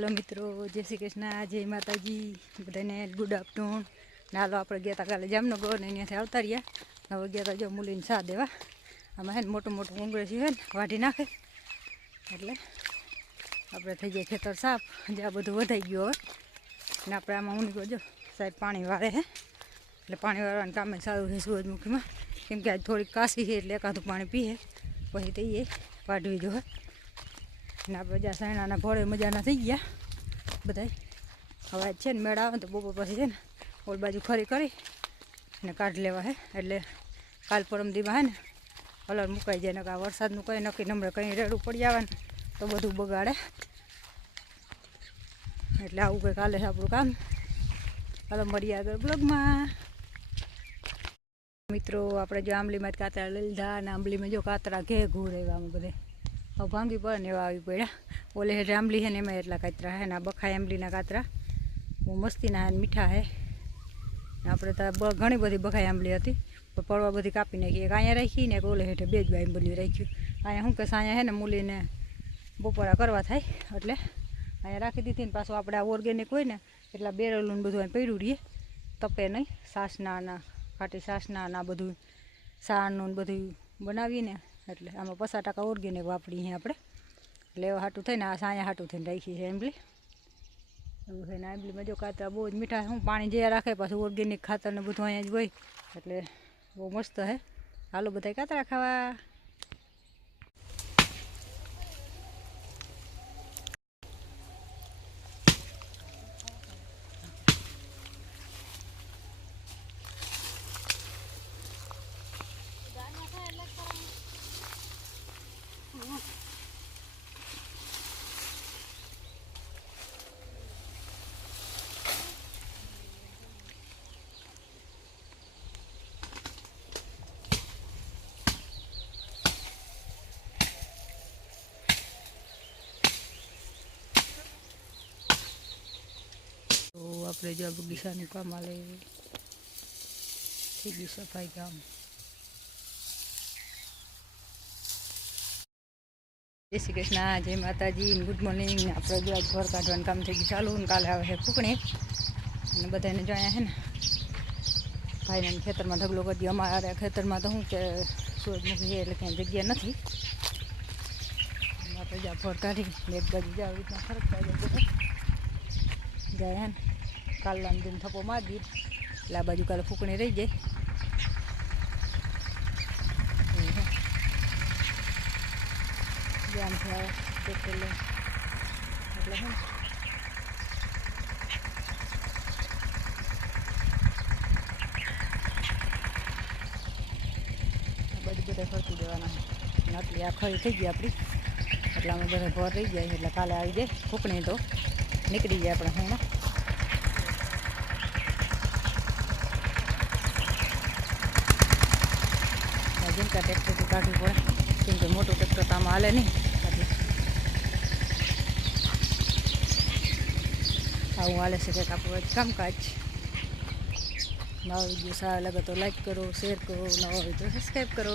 Hello मित्रों, जय श्री कृष्ण, जय माताजी बधाने गुड आफ्टरनून। हालो આપણે ગયા હતા કાલે જામનગર ને અહીંયાથી આવતા રહ્યા। હવે ગયા હતા જો મૂલીને સા દેવા। આમાં હે ને મોટું મોટું કોંગ્રેસી હે ને વાઢી નાખે એટલે આપણે થઈ જાય ખેતર સાફ। જે આ બધું વધાઈ ગયું હવે ને આપણે આમાં ઊંઘી જો સાહેબ પાણી વાળે હે એટલે પાણી વાળવાનું કામ સારું છે સૂરજમુખીમાં, કેમ કે આજ થોડીક કાશી છે એટલે એકાદું પાણી પીએ પછી તો એ વાઢવી જો ને આપણે જ્યાં સૈણાના ભોળે મજાના થઈ ગયા બધાય। હવે આજ છે ને મેળ આવે ને તો બપોર પછી છે ને ઓલ બાજુ ખરી કરી ને કાઢી લેવા હે એટલે કાલ પરમ દીમાં હે ને કલર મુકાઈ જાય। ને આ વરસાદનું કંઈ નક્કી નમરે કંઈ રેડું પડી આવે ને તો બધું બગાડે એટલે આવું કંઈક હાલે છે આપણું કામ। હાલો મળીએ આગળ બ્લોગમાં। મિત્રો આપણે જો આંબલીમાં જ કાતરા લઈ લીધા અને આંબલીમાં જો કાતરા ઘે ઘૂર એવા આમાં બધે હવે ભાંગી પડે ને એવા આવી પડ્યા। ઓલે હેઠે આંબલી છે ને એમાં એટલા કાતરા હે ને આ બખાય આંબલીના કાતરા બહુ મસ્તીના હે મીઠા હે। આપણે તો ઘણી બધી બખાય આંબલી હતી પણ પડવા બધી કાપી નાખી, એક અહીંયા રાખી ને એક ઓલે હેઠે બે જ આંબલી રાખ્યું। અહીંયા શું કે અહીંયા હે ને મૂલીને બપોરા કરવા થાય એટલે અહીંયા રાખી દીધી ને પાછું આપણે આ ઓર્ગેનિક હોય ને એટલા બેરલું બધું પડ્યું રહીએ તપે નહીં। સાસના ખાટી સાસના ના બધું સારનું બધું બનાવીને એટલે આમાં 50% ઓર્ગેનિક વાપરીએ આપણે એટલે એવા હાટું થઈને આ સાયા હાટું થઈને રાખી છે આંબલી એવું છે ને। આંબલીમાં જો કાતરા બહુ જ મીઠા, શું પાણી જે રાખે પાછું ઓર્ગેનિક ખાતર ને બધું અહીંયા જ હોય એટલે બહુ મસ્ત છે। હાલો બધા કાતરા ખાવા। તો આપણે જો બગીચાનું કામ આલે થઈ ગયું સફાઈ કામ। જય શ્રી કૃષ્ણ, જય માતાજી, ગુડ મોર્નિંગ। ને આપણે જો ઘર કાઢવાનું કામ થઈ ગયું ચાલુ ને કાલે આવે છે ફૂકણી અને બધાને જો અહીંયા છે ને ભાઈને ખેતરમાં ઢગલો કરી દઈએ। અમારા ખેતરમાં તો શું કે સૂરજમુખી છે એટલે ક્યાંય જગ્યા નથી, આપણે જ્યાં ઘર કાઢી એક બાજુ જ્યાં રીતના ખરકતા જાય હે ને કાલના દિન થપ્પો મારી દઈએ એટલે આ બાજુ કાલે ફૂકણી રહી જાય। જામ થયા એટલે હે આ બાજુ બધા ફરતી દેવાના આટલી આ ખરી થઈ ગઈ આપણી એટલે અમે બધા ભર રહી જાય એટલે કાલે આવી જાય ફૂકણી તો નીકળી જાય આપણે હું જીનકા ટ્રેક્ટરથી કાઢવું પડે કેમ કે મોટું ટ્રેક્ટર તો આમાં હાલે નહીં એટલે આવું હાલે છે કંઈક આપણું કામકાજ। નવા વિડીયો સારા લાગે તો લાઈક કરો, શેર કરો, નવા હોય તો સબસ્ક્રાઈબ કરો।